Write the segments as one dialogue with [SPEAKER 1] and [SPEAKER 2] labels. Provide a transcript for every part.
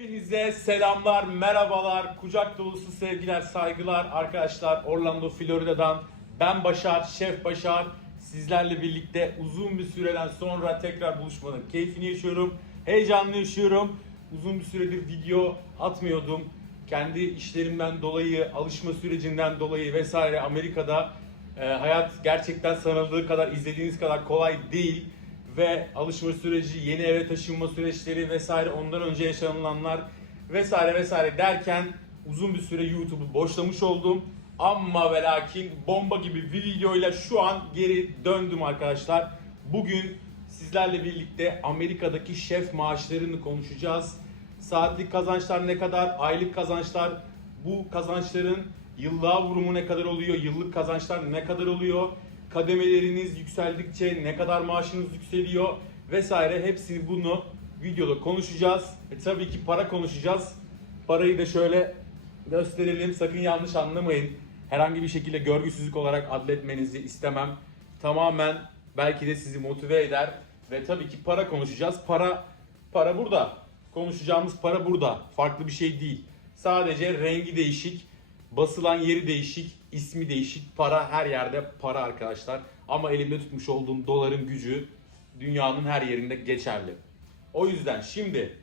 [SPEAKER 1] Hepinize selamlar, merhabalar, kucak dolusu sevgiler, saygılar arkadaşlar. Orlando, Florida'dan ben Başar, Şef Başar. Sizlerle birlikte uzun bir süreden sonra tekrar buluşmanın keyfini yaşıyorum. Heyecanlı yaşıyorum. Uzun bir süredir video atmıyordum. Kendi işlerimden dolayı, alışma sürecinden dolayı vesaire Amerika'da e, hayat gerçekten sanıldığı kadar, izlediğiniz kadar kolay değil ve alışma süreci, yeni eve taşınma süreçleri vesaire ondan önce yaşanılanlar vesaire vesaire derken uzun bir süre YouTube'u boşlamış oldum. Ama ve lakin bomba gibi bir videoyla şu an geri döndüm arkadaşlar. Bugün sizlerle birlikte Amerika'daki şef maaşlarını konuşacağız. Saatlik kazançlar ne kadar, aylık kazançlar, bu kazançların yıllığa vurumu ne kadar oluyor, yıllık kazançlar ne kadar oluyor, kademeleriniz yükseldikçe ne kadar maaşınız yükseliyor vesaire hepsini bunu videoda konuşacağız. E tabii ki para konuşacağız. Parayı da şöyle gösterelim. Sakın yanlış anlamayın. Herhangi bir şekilde görgüsüzlük olarak adletmenizi istemem. Tamamen belki de sizi motive eder ve tabii ki para konuşacağız. Para para burada. Konuşacağımız para burada. Farklı bir şey değil. Sadece rengi değişik, basılan yeri değişik, ismi değişik. Para her yerde para arkadaşlar. Ama elimde tutmuş olduğum doların gücü dünyanın her yerinde geçerli. O yüzden şimdi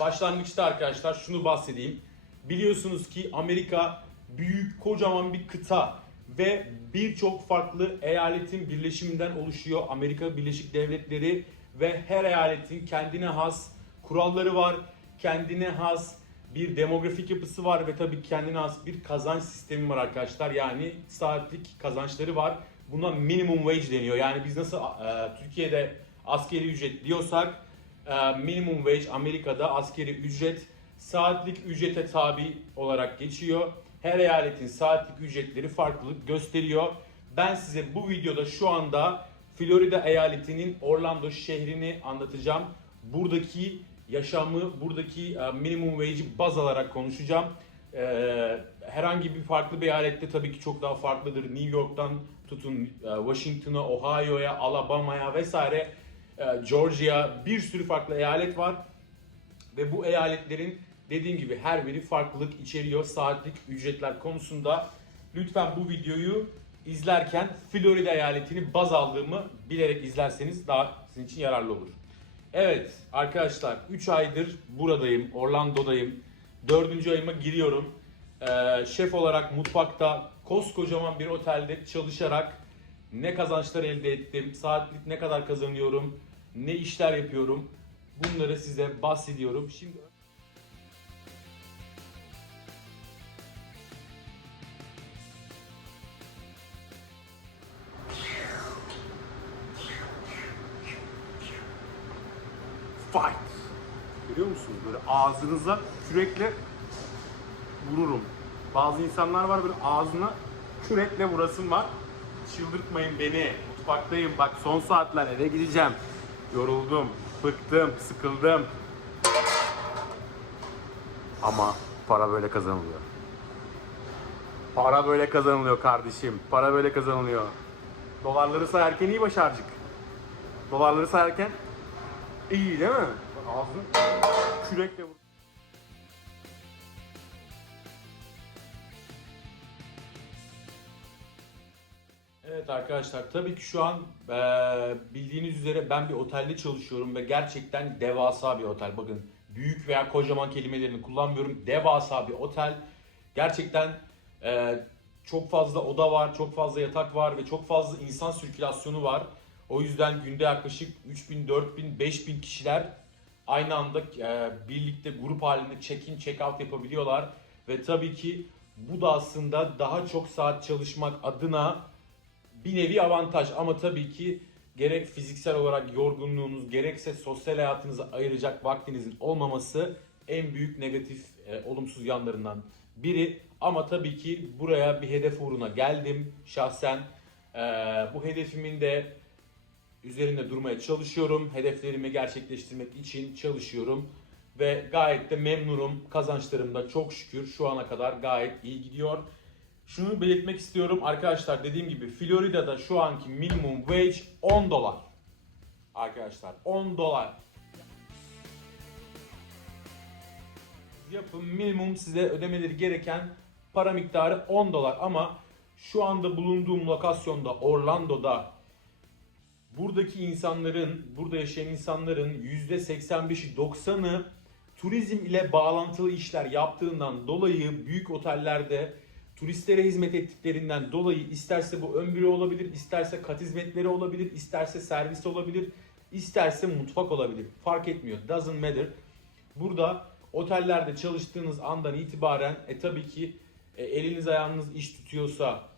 [SPEAKER 1] başlangıçta arkadaşlar şunu bahsedeyim. Biliyorsunuz ki Amerika büyük kocaman bir kıta ve birçok farklı eyaletin birleşiminden oluşuyor. Amerika Birleşik Devletleri ve her eyaletin kendine has kuralları var, kendine has bir demografik yapısı var ve tabii kendine has bir kazanç sistemi var arkadaşlar. Yani saatlik kazançları var. Buna minimum wage deniyor. Yani biz nasıl e, Türkiye'de askeri ücret diyorsak e, minimum wage Amerika'da askeri ücret saatlik ücrete tabi olarak geçiyor. Her eyaletin saatlik ücretleri farklılık gösteriyor. Ben size bu videoda şu anda Florida eyaletinin Orlando şehrini anlatacağım. Buradaki yaşamı, buradaki e, minimum wage'i baz alarak konuşacağım. E, herhangi bir farklı bir eyalette tabii ki çok daha farklıdır. New York'tan tutun e, Washington'a, Ohio'ya, Alabama'ya vesaire Georgia bir sürü farklı eyalet var. Ve bu eyaletlerin dediğim gibi her biri farklılık içeriyor saatlik ücretler konusunda. Lütfen bu videoyu izlerken Florida eyaletini baz aldığımı bilerek izlerseniz daha sizin için yararlı olur. Evet arkadaşlar 3 aydır buradayım, Orlando'dayım. 4. ayıma giriyorum. Ee, şef olarak mutfakta koskocaman bir otelde çalışarak ne kazançlar elde ettim, saatlik ne kadar kazanıyorum, ne işler yapıyorum bunları size bahsediyorum. Şimdi Görüyor musunuz? Böyle ağzınıza kürekle vururum. Bazı insanlar var böyle ağzına kürekle vurasım var. Çıldırtmayın beni. Mutfaktayım. Bak son saatler eve gideceğim. Yoruldum, bıktım, sıkıldım. Ama para böyle kazanılıyor. Para böyle kazanılıyor kardeşim. Para böyle kazanılıyor. Dolarları sayarken iyi başarcık. Dolarları sayarken iyi değil mi? Ağzını kürekle vur. Evet arkadaşlar tabii ki şu an eee, bildiğiniz üzere ben bir otelde çalışıyorum ve gerçekten devasa bir otel. Bakın büyük veya kocaman kelimelerini kullanmıyorum. Devasa bir otel. Gerçekten eee, çok fazla oda var, çok fazla yatak var ve çok fazla insan sirkülasyonu var. O yüzden günde yaklaşık 3000, 4000, 5000 kişiler aynı anda eee, birlikte grup halinde check-in, check-out yapabiliyorlar. Ve tabii ki bu da aslında daha çok saat çalışmak adına bir nevi avantaj ama tabii ki gerek fiziksel olarak yorgunluğunuz gerekse sosyal hayatınıza ayıracak vaktinizin olmaması en büyük negatif e, olumsuz yanlarından biri. Ama tabii ki buraya bir hedef uğruna geldim şahsen. E, bu hedefimin de üzerinde durmaya çalışıyorum. Hedeflerimi gerçekleştirmek için çalışıyorum. Ve gayet de memnunum. Kazançlarım da çok şükür şu ana kadar gayet iyi gidiyor. Şunu belirtmek istiyorum arkadaşlar dediğim gibi Florida'da şu anki minimum wage 10 dolar. Arkadaşlar 10 dolar. yapın. Minimum size ödemeleri gereken para miktarı 10 dolar ama şu anda bulunduğum lokasyonda Orlando'da buradaki insanların, burada yaşayan insanların %85'i 90'ı turizm ile bağlantılı işler yaptığından dolayı büyük otellerde turistlere hizmet ettiklerinden dolayı isterse bu ön büro olabilir, isterse kat hizmetleri olabilir, isterse servis olabilir, isterse mutfak olabilir. Fark etmiyor. Doesn't matter. Burada otellerde çalıştığınız andan itibaren e tabii ki e, eliniz ayağınız iş tutuyorsa,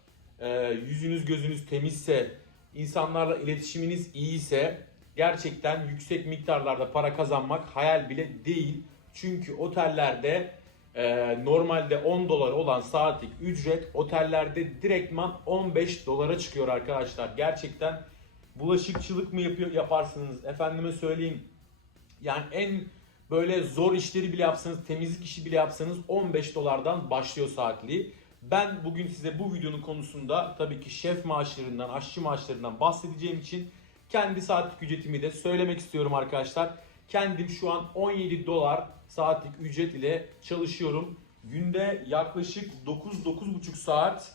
[SPEAKER 1] e, yüzünüz gözünüz temizse, insanlarla iletişiminiz iyiyse gerçekten yüksek miktarlarda para kazanmak hayal bile değil. Çünkü otellerde e, normalde 10 dolar olan saatlik ücret otellerde direktman 15 dolara çıkıyor arkadaşlar. Gerçekten bulaşıkçılık mı yapıyor yaparsınız? Efendime söyleyeyim. Yani en böyle zor işleri bile yapsanız, temizlik işi bile yapsanız 15 dolardan başlıyor saatliği. Ben bugün size bu videonun konusunda tabii ki şef maaşlarından, aşçı maaşlarından bahsedeceğim için kendi saatlik ücretimi de söylemek istiyorum arkadaşlar. Kendim şu an 17 dolar saatlik ücret ile çalışıyorum. Günde yaklaşık 9-9,5 saat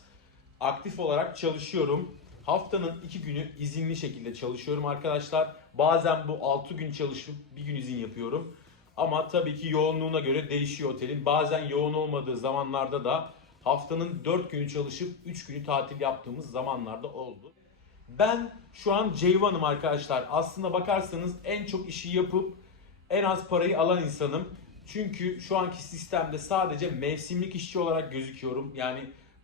[SPEAKER 1] aktif olarak çalışıyorum. Haftanın 2 günü izinli şekilde çalışıyorum arkadaşlar. Bazen bu 6 gün çalışıp bir gün izin yapıyorum. Ama tabii ki yoğunluğuna göre değişiyor otelin. Bazen yoğun olmadığı zamanlarda da haftanın 4 günü çalışıp 3 günü tatil yaptığımız zamanlarda oldu. Ben şu an Ceyvan'ım arkadaşlar. Aslında bakarsanız en çok işi yapıp en az parayı alan insanım. Çünkü şu anki sistemde sadece mevsimlik işçi olarak gözüküyorum. Yani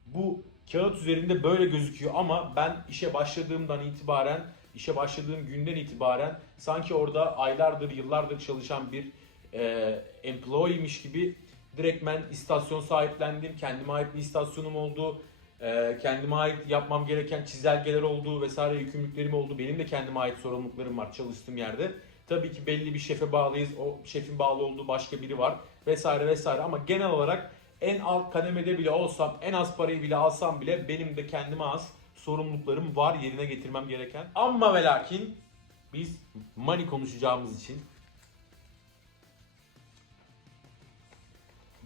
[SPEAKER 1] bu kağıt üzerinde böyle gözüküyor ama ben işe başladığımdan itibaren, işe başladığım günden itibaren sanki orada aylardır, yıllardır çalışan bir e, employee'miş gibi direktmen istasyon sahiplendim. Kendime ait bir istasyonum oldu. E, kendime ait yapmam gereken çizelgeler oldu vesaire yükümlülüklerim oldu. Benim de kendime ait sorumluluklarım var çalıştığım yerde. Tabii ki belli bir şefe bağlıyız. O şefin bağlı olduğu başka biri var vesaire vesaire ama genel olarak en alt kademede bile olsam, en az parayı bile alsam bile benim de kendime az sorumluluklarım var yerine getirmem gereken. Ama ve lakin biz money konuşacağımız için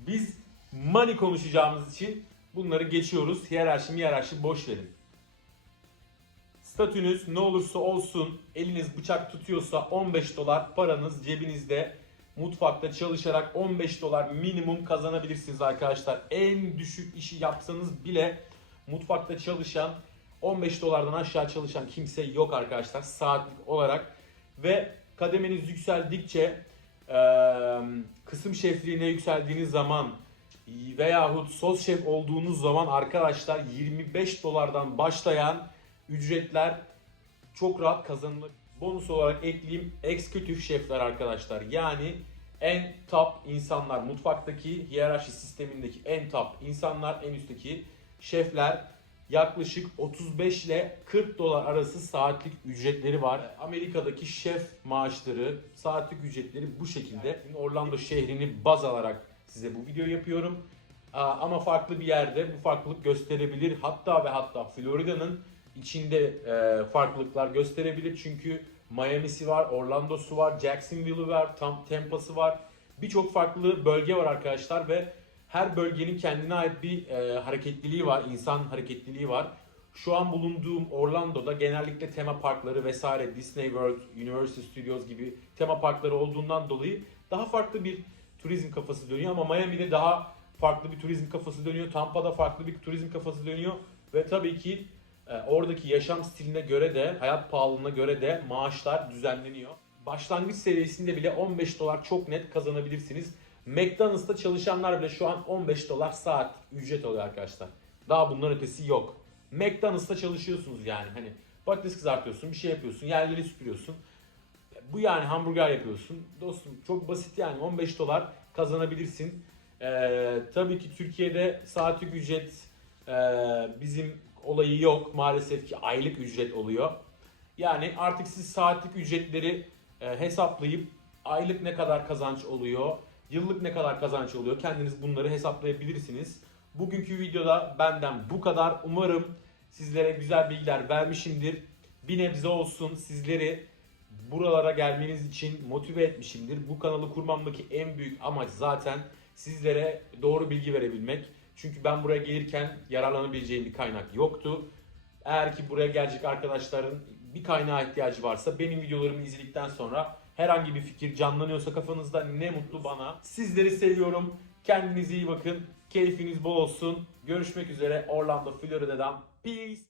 [SPEAKER 1] biz money konuşacağımız için bunları geçiyoruz. Hiyerarşi hiyerarşi boş verin. Statünüz ne olursa olsun eliniz bıçak tutuyorsa 15 dolar paranız cebinizde mutfakta çalışarak 15 dolar minimum kazanabilirsiniz arkadaşlar. En düşük işi yapsanız bile mutfakta çalışan 15 dolardan aşağı çalışan kimse yok arkadaşlar saatlik olarak ve kademeniz yükseldikçe kısım şefliğine yükseldiğiniz zaman veyahut sos şef olduğunuz zaman arkadaşlar 25 dolardan başlayan ücretler çok rahat kazanılır. Bonus olarak ekleyeyim eksekutif şefler arkadaşlar. Yani en top insanlar mutfaktaki hiyerarşi sistemindeki en top insanlar en üstteki şefler yaklaşık 35 ile 40 dolar arası saatlik ücretleri var. Amerika'daki şef maaşları, saatlik ücretleri bu şekilde. Orlando şehrini baz alarak size bu videoyu yapıyorum. Ama farklı bir yerde bu farklılık gösterebilir. Hatta ve hatta Florida'nın içinde e, farklılıklar gösterebilir. Çünkü Miami'si var, Orlando'su var, Jacksonville'ı var, Tam Tampa'sı var. Birçok farklı bölge var arkadaşlar ve her bölgenin kendine ait bir e, hareketliliği var, insan hareketliliği var. Şu an bulunduğum Orlando'da genellikle tema parkları vesaire Disney World, Universal Studios gibi tema parkları olduğundan dolayı daha farklı bir turizm kafası dönüyor ama Miami'de daha farklı bir turizm kafası dönüyor. Tampa'da farklı bir turizm kafası dönüyor ve tabii ki e, oradaki yaşam stiline göre de, hayat pahalılığına göre de maaşlar düzenleniyor. Başlangıç seviyesinde bile 15 dolar çok net kazanabilirsiniz. McDonald's'ta çalışanlar bile şu an 15 dolar saat ücret alıyor arkadaşlar. Daha bunların ötesi yok. McDonald's'ta çalışıyorsunuz yani hani patates kızartıyorsun, bir şey yapıyorsun, yerleri süpürüyorsun. Bu yani hamburger yapıyorsun. Dostum çok basit yani 15 dolar kazanabilirsin. Ee, tabii ki Türkiye'de saatlik ücret e, bizim olayı yok. Maalesef ki aylık ücret oluyor. Yani artık siz saatlik ücretleri e, hesaplayıp aylık ne kadar kazanç oluyor, yıllık ne kadar kazanç oluyor kendiniz bunları hesaplayabilirsiniz. Bugünkü videoda benden bu kadar. Umarım sizlere güzel bilgiler vermişimdir. Bir nebze olsun sizleri buralara gelmeniz için motive etmişimdir. Bu kanalı kurmamdaki en büyük amaç zaten sizlere doğru bilgi verebilmek. Çünkü ben buraya gelirken yararlanabileceğim bir kaynak yoktu. Eğer ki buraya gelecek arkadaşların bir kaynağa ihtiyacı varsa benim videolarımı izledikten sonra herhangi bir fikir canlanıyorsa kafanızda ne mutlu bana. Sizleri seviyorum. Kendinize iyi bakın. Keyfiniz bol olsun. Görüşmek üzere Orlando, Florida'dan. Peace.